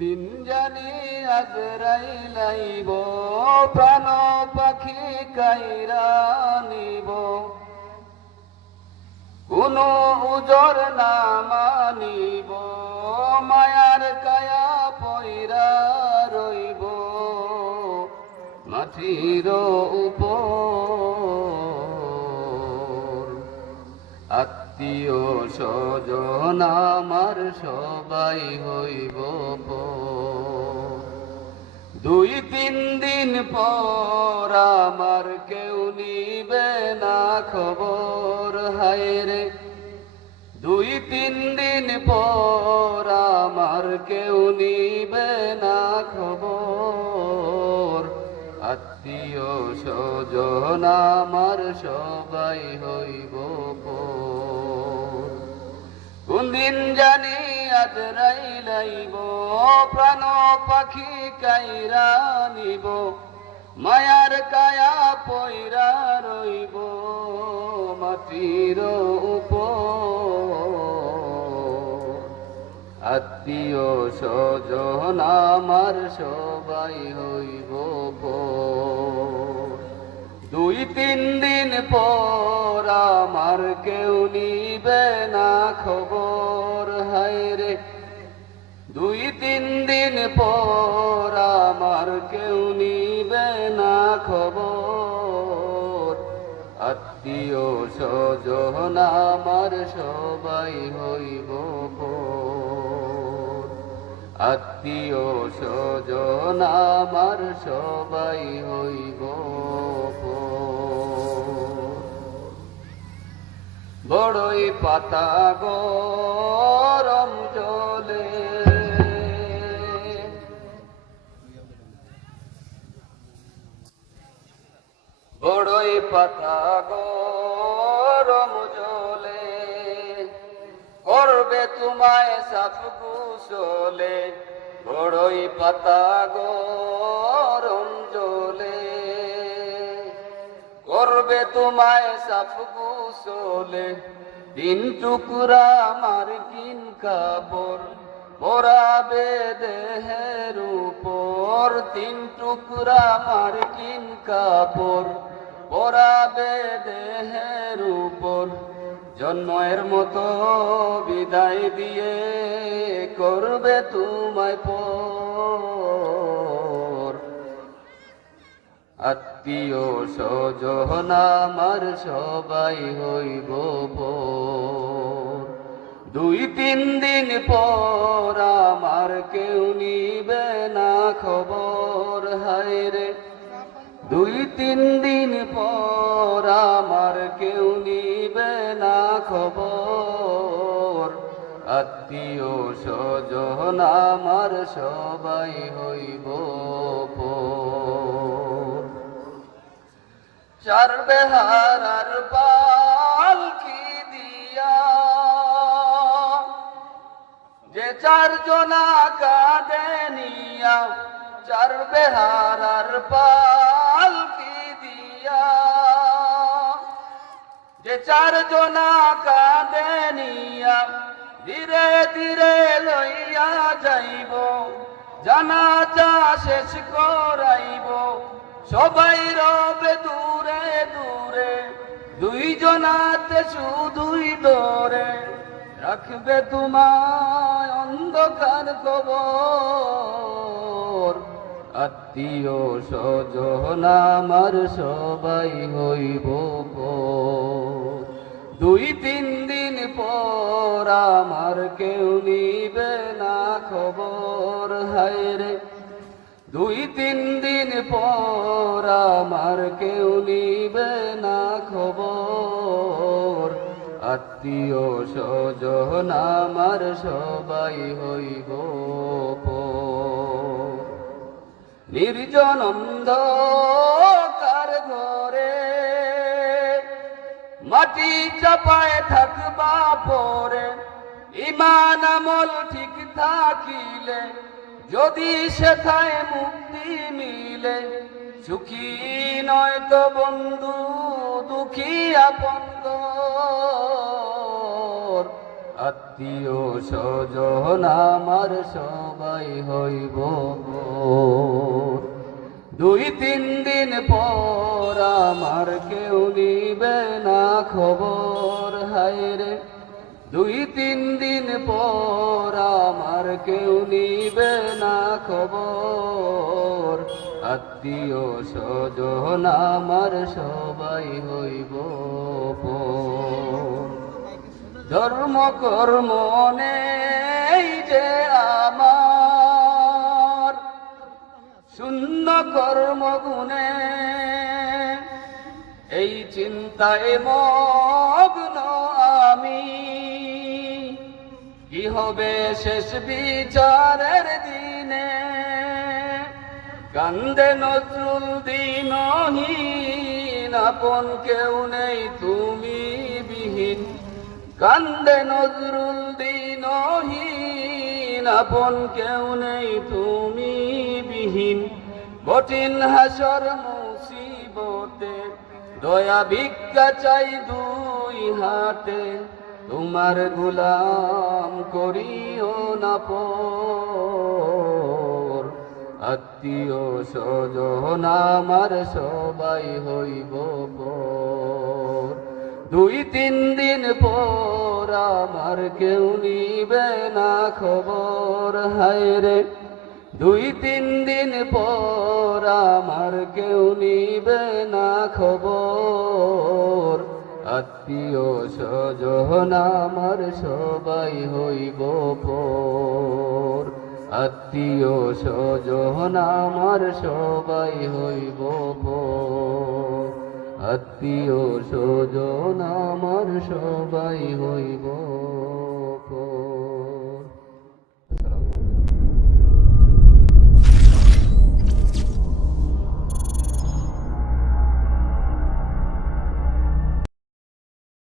দিন জানি আজরাইলাইব প্রাণ পাখি কাইরা নিব। কোন উজর না মানিব, মায়ার কায়া পয়রা রইব। মাটির উপর আত্মীয় স্বজন আমার সবাই হইব। দুই তিন দিন পর আমার কেউ নিবে না খবর, হায় রে দুই তিন দিন পর আমার কেউ নিবে না খবর আত্মীয় স্বজন, আমার সবাই হইব পর। কোন দিন জানি আজ রাইলাইব প্রাণ পাখি কাইরা নিব, মায়ার কায়া পয়রা রইব মাটির উপর আত্মীয় স্বজন আমার সবাই হইব। দুই তিন দিন পর আমার কেউ নিবে না খবর, হায় রে দুই তিন দিন পর আমার কেউ নিবে না খবর আত্মীয় স্বজন আমার সবাই হইব পর। আত্মীয় স্বজন আমার সবাই হইব। বড়ই পাতা গরম জলে বড়ই পাতা গরম জলে করবে তোমায় সাফ গুসলে বড়ই পাতা গরম জলে। করবে তোমায় সাফ গুসলে তিন টুকরা আমার কিন কাপড় পরাবে দেহের উপর, তিন টুকরা আমার কিন কাপড় পরাবে জন্মের মতো বিদায় দিয়ে করবে তোমায় পর আত্মীয় স্বজন আমার সবাই হইব। দুই তিন দিন পর আমার কেউ নিবে না খবর, হায় রে দুই তিন দিন পর খবর আত্মীয় স্বজন আমার সবাই হইব। চার বেহারার পালকি দিয়া যে চার জনা কাঁদে নিয়া, চার বেহারার যে চার জনা কাঁদে ধীরে ধীরে লইয়া যাইব। জানা যা শেষ করাইব। সবাই রবে দূরে দূরে, দুইজনাতে শুধুই দরে। রাখবে তোমায় অন্ধকার কবর। আত্মীয় স্বজন আমার সবাই হইব। দুই তিন দিন পর আমার কেউ নিবে না খবর, হায় রে দুই তিন দিন পর আমার কেউ নিবে না খবর আত্মীয় স্বজন আমার সবাই হইব পর। নির্জন অন্ধকার ঘরে? মাটি চাপায় থাকবা পরে, ইমান আমল ঠিক থাকিলে, যদি সেথায় মুক্তি মিলে, সুখী নয় তো বন্ধু, দুঃখী আপন আত্মীয় স্বজন আমার সবাই হইব। দুই তিন দিন পর আমার কেউ নিবে না খবর হায়রে দুই তিন দিন পর আমার কেউ নিবে না খবর আত্মীয় স্বজন আমার সবাই হইব পর। ধর্ম, কর্ম নেই যে আমার। শূন্য কর্ম গুণে এই চিন্তায় মগ্ন আমি। কি হবে শেষ বিচারের দিনে? কান্দে নজরুল দিনহীন, আপন কেউ নেই, তুমি বিহীন। কান্দে নজরুল দিনহীন, আপন কেউ নেই, তুমি বিহীন। কঠিন হাসর মুসিবতে, দয়া ভিক্ষা চাই দুই হাতে। তোমার গুলাম করিও না পর। আত্মীয় স্বজন, আমার সবাই হইব পর। দুই তিন দিন পর আমার কেউ নিবে না খবর, হায় রে। দুই তিন দিন পর আমার কেউ নিবে না খবর। আত্মীয় স্বজন আমার সবাই হইব পর আত্মীয় স্বজন আমার সবাই হইব পর আত্মীয় স্বজন আমার সবাই হইব।